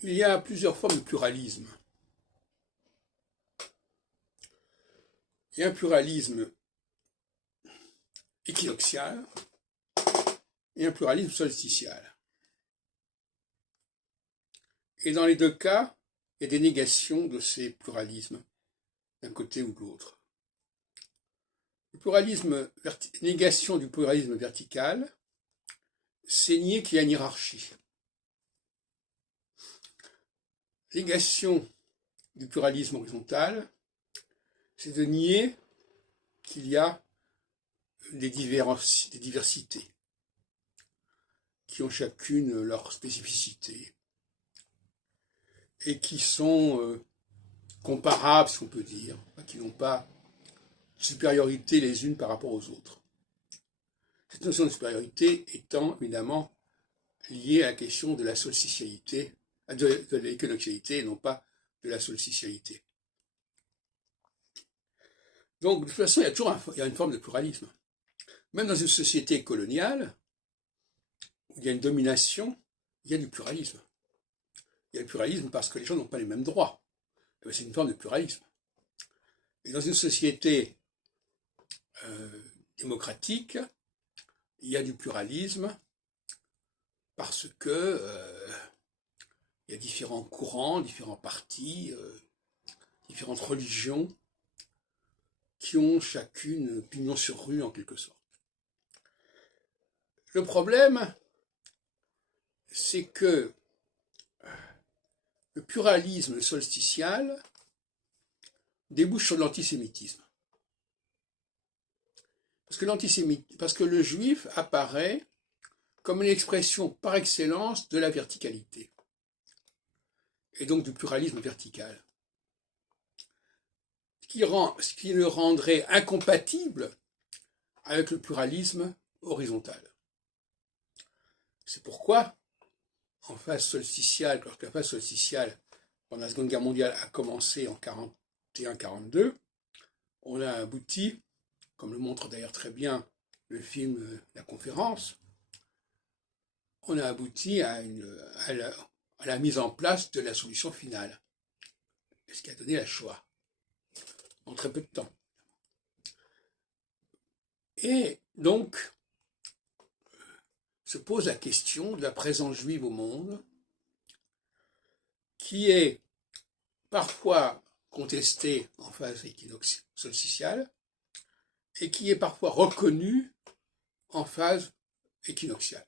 Il y a plusieurs formes de pluralisme. Il y a un pluralisme équinoxial et un pluralisme solsticial. Et dans les deux cas, il y a des négations de ces pluralismes, d'un côté ou de l'autre. Négation du pluralisme vertical, c'est nier qu'il y a une hiérarchie. Négation du pluralisme horizontal, c'est de nier qu'il y a des diversités qui ont chacune leur spécificité et qui sont comparables, si on peut dire, qui n'ont pas de supériorité les unes par rapport aux autres. Cette notion de supériorité étant évidemment liée à la question de la solsticialité, de l'équinoxialité et non pas de la solsticialité. Donc, de toute façon, il y a une forme de pluralisme. Même dans une société coloniale, où il y a une domination, il y a du pluralisme. Il y a le pluralisme parce que les gens n'ont pas les mêmes droits. C'est une forme de pluralisme. Et dans une société démocratique, il y a du pluralisme parce que il y a différents courants, différents partis, différentes religions qui ont chacune pignon sur rue en quelque sorte. Le problème, c'est que le pluralisme solsticial débouche sur l'antisémitisme. Parce que le juif apparaît comme une expression par excellence de la verticalité, et donc du pluralisme vertical, ce qui le rendrait incompatible avec le pluralisme horizontal. C'est pourquoi, en phase solsticiale, lorsque la phase solsticiale pendant la Seconde Guerre mondiale a commencé en 1941-1942, on a abouti, comme le montre d'ailleurs très bien le film La Conférence, on a abouti à la mise en place de la solution finale, ce qui a donné la Shoah, en très peu de temps. Et donc, se pose la question de la présence juive au monde, qui est parfois contestée en phase solsticiale, et qui est parfois reconnue en phase équinoxiale.